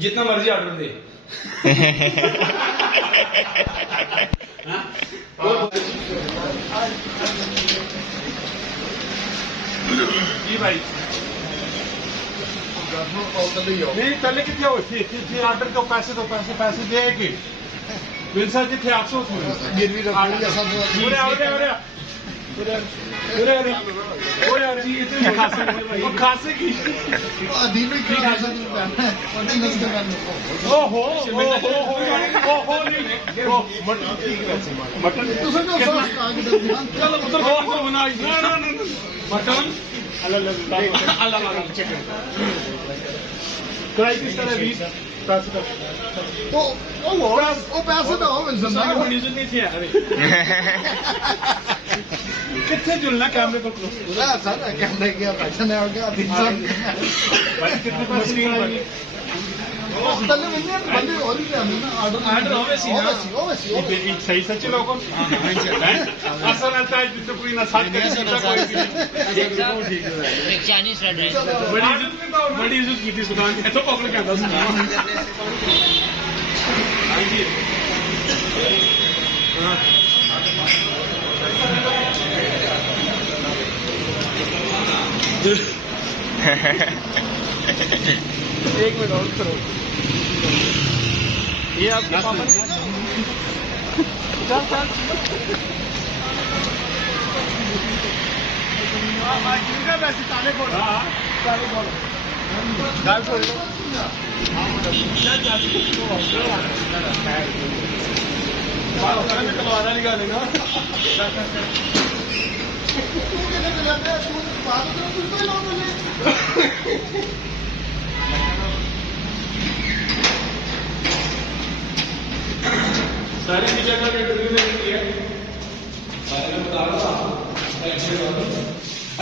जितना मर्जी ऑर्डर दे जी भाई नहीं पहले कितने हो थी ऑर्डर दो पैसे दे के मिलसा जिथे 800 गिरवी खासे की मटन कढ़ाई किस तरह 20 पैसे वो पैसे तो नहीं थे कितने जुलना कैमरे पर कैमरे किया कितने पैसे सही सच्चे लोगों असर आता है जिससे कोई ना साथ बड़ी इज्जत की थी सुदान तो पकड़ के आता एक मिनट और करो ये आपके पापा चल वैसे ताले खोलो ताले खोलो गाल खोल लो कलवाना निकालेगा सारी चीजें का इंटरव्यू देने के लिए सारे में बता रहा हूं।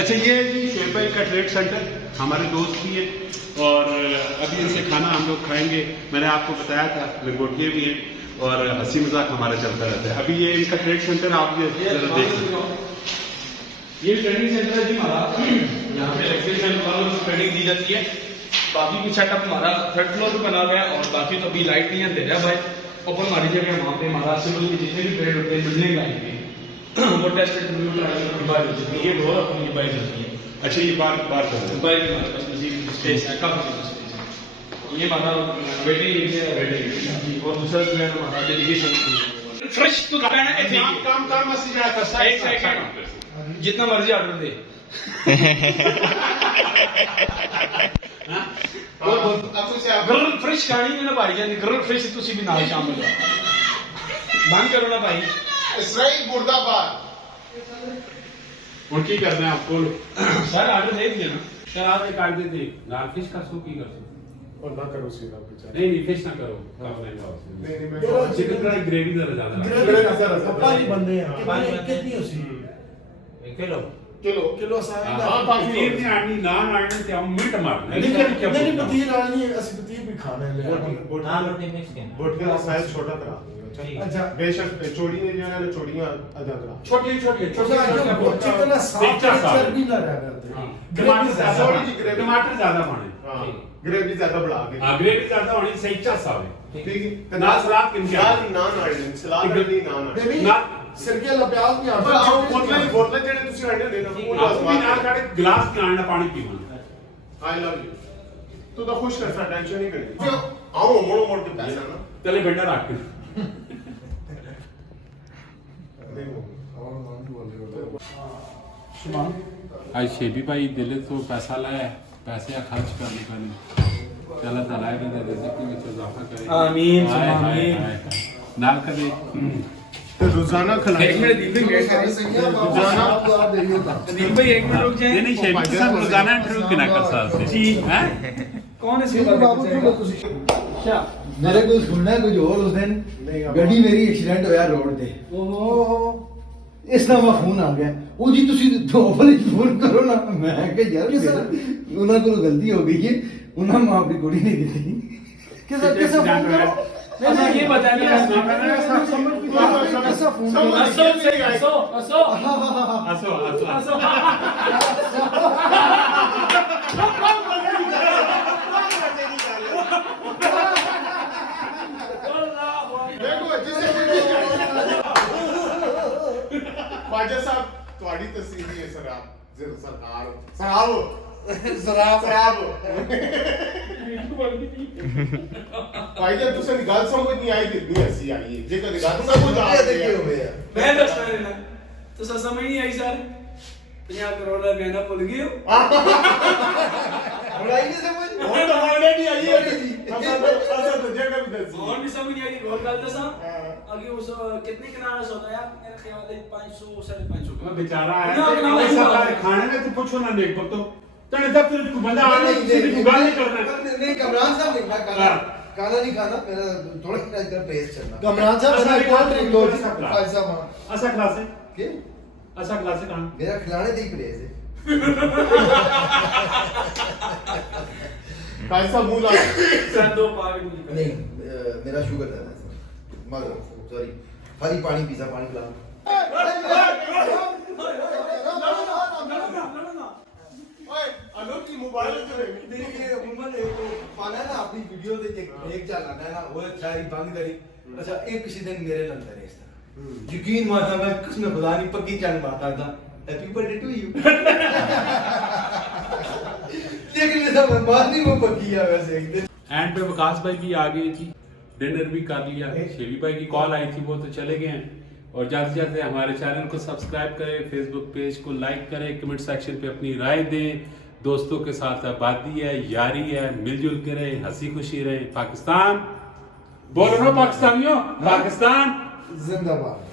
अच्छा ये जी शेफ भाई कटलेट सेंटर हमारे दोस्त भी है और अभी इनसे खाना हम लोग खाएंगे। मैंने आपको बताया था लंगोटियाँ भी हैं और हंसी मजाक हमारा चलता रहता है। अभी ये इनका ट्रेड सेंटर आप ये जरा देख ये ट्रेनिंग सेंटर है जी हमारा। यहाँ पे इलेक्ट्रिशियन वालों को ट्रेनिंग दी जाती है। बाकी कुछ सेटअप हमारा 3rd फ्लोर पे बना गया और बाकी तो अभी लाइट नहीं अंधेरा भाई ओपन हमारी जगह वहाँ पे हमारा सिविल के जितने भी ट्रेड होते हैं बिल्डिंग लाइन पे वो टेस्ट इंटरव्यू बाहर हो जाती है। ये डोर अपनी बाहर जाती है। अच्छा ये बार बार हमारे पास मजीद स्पेस है काफी ये हमारा वेटिंग एरिया और दूसरा जो है हमारा डेलीगेशन फ्रेश तो काम मस्त जाता है। जितना मर्जी ऑर्डर दे ग्रिल फ्रेश खानी है ना भाई जान ग्रिल फ्रेश तुसी भी नाल शामिल हो बंद करो ना भाई इसराइल मुर्दाबाद और की करना है आपको सर ऑर्डर दे दिया ना सर आप एक काट देते लाल फिश का सूप ही कर सकते और ना करो सीधा बेचारा नहीं फिश ना करो नहीं मैं चिकन कढ़ाई ग्रेवी जरा ज्यादा पानी बंदे हैं कितनी उसी किलो हां पनीर दी आनी नान आने ते हम मीट मारना नहीं पतील आनी असि पतील भी खाने ले बोटी का साइज छोटा करा अच्छा बेशक चोड़ी ने जो है ना चोड़ियां आधा करा छोटी चिकन साफ चर्बी ना रह टमाटर ज्यादा पाने हां ग्रेवी ज्यादा बढ़ा के ग्रेवी ज्यादा होनी सही चासा होवे ठीक है ना सलाद किनके नान आड़े सलाद नहीं नान आड़े नहीं सिरके ला प्याज नहीं आता बोतल जेडे ਤੁਸੀਂ ਆਂਡੇ ਲੈਣਾ ਉਹ ਵੀ ਨਾਲ ਕਾੜੇ ਗਲਾਸ ਨਾਲ ਪਾਣੀ ਪੀਵਾਂ आई लव यू तू तो खुश कर सा टेंशन नहीं करी आओ मोड़ मोड़ के पैसा ना चले बेटा रख आज शेबी भाई दिल तो पैसा लाया पैसे खर्च करने का नहीं अल्लाह ताला के रिज़्क़ में इजाफा करे आमीन आमीन ना करे तो रोजाना खिलाए एक मिनट दीप भाई रोजाना दीप भाई एक मिनट रुक जाए नहीं शेबी के साथ रोजाना इंटरव्यू किना कर सकते जी हैं कौन है इसके बाबू क्या मेरे को सुनना है कुछ और उस दिन ਗੱਡੀ ਮੇਰੀ ਐਕਸੀਡੈਂਟ ਹੋਇਆ ਰੋਡ ਤੇ ਓਹੋ ਇਸ ਦਾ ਵਾ ਫੋਨ ਆ ਗਿਆ ਉਹ ਜੀ ਤੁਸੀਂ ਦੋਬਲ ਫੋਨ ਕਰੋ ਨਾ ਮੈਂ ਕਿਹਾ ਯਾਰ ਉਹਨਾਂ ਕੋਲ ਗਲਤੀ ਹੋ ਗਈ ਹੈ ਉਹਨਾਂ ਨੂੰ ਆਪਣੀ ਕੁੜੀ ਨਹੀਂ ਦਿੱਤੀ ਕਿਸੇ ਫੋਨ ਕਰੋ नहीं ये बता दिया समझ कैसा फोन असो ਤੁਹਾਡੀ ਤਸਵੀਰ ਹੈ ਸਰਕਾਰ ਸਰਾਬ ਸਰਾਬ ਭਾਈ ਜੀ ਤੁਸੀਂ ਗੱਲ ਸਮਝ ਨਹੀਂ ਆਈ ਕਿੰਨੀ ਹੱਸੀ ਆਈ ਹੈ ਜੇ ਕਦੇ ਗੱਲ ਸਮਝ ਆ ਕੀ ਹੋ ਗਿਆ ਮੈਂ ਦੱਸਣਾ ਰਹਿਣਾ ਤੁਸੀਂ ਸਮਝ ਨਹੀਂ ਆਈ ਸਰ 50 ਕਰੋੜ ਦਾ ਗਹਿਣਾ ਭੁੱਲ ਗਏ ਹੋ ਹੁਣ ਆਈ ਨਹੀਂ ਸਮਝ ਹੁਣ ਤਾਂ ਮਾਰਨੇ ਨਹੀਂ ਆਈ ਹੈ ਅਸਲ तो जगह भी दसी और भी समझ नहीं आई और गल दसा आगे उस कितने किनारा होता है मेरे ख्याल है 500 550 मैं बेचारा है ना, ना, ना, ऐसा ना। खाने में तो पूछो ना देख तो तने जब तक बंदा आ रहा है किसी को गाली करना नहीं कमरान साहब नहीं मैं काला हाँ। काला नहीं खाना मेरा थोड़ा इधर पेस्ट चलना कमरान साहब अच्छा, ऐसा एक कौन बात ट्रिक है, दो ऐसा प्लान। भाई साहब ऐसा क्लास है के ऐसा क्लास है कहां मेरा खिलाने दे ही परहेज है कैसा मुंह लगा सर दो पागल मुझे नहीं मेरा शुगर है मगर सॉरी खाली पानी पीसा पानी पिला ओए अनूप की मोबाइल चले मेरी ये उम्र है वो पाना है ना अपनी वीडियो दे एक चलाना है ना वो सारी बंद करी अच्छा एक किसी दिन मेरे लंदन है इस तरह यकीन माना मैं कसम खुदा नहीं पक्की चैन मारता था हैप्पी बर्थडे टू यू लेकिन ये सब बात नहीं वो पक्की है वैसे एक दिन एंड पे विकास भाई भी आ गए जी डिनर भी कर लिया शेवी भाई की कॉल आई थी वो तो चले गए हैं और जाते जाते हमारे चैनल को सब्सक्राइब करें फेसबुक पेज को लाइक करें कमेंट सेक्शन पे अपनी राय दें दोस्तों के साथ आबादी है यारी है मिलजुल के रहे हंसी खुशी रहे पाकिस्तान बोलो ना पाकिस्तानियों पाकिस्तान जिंदाबाद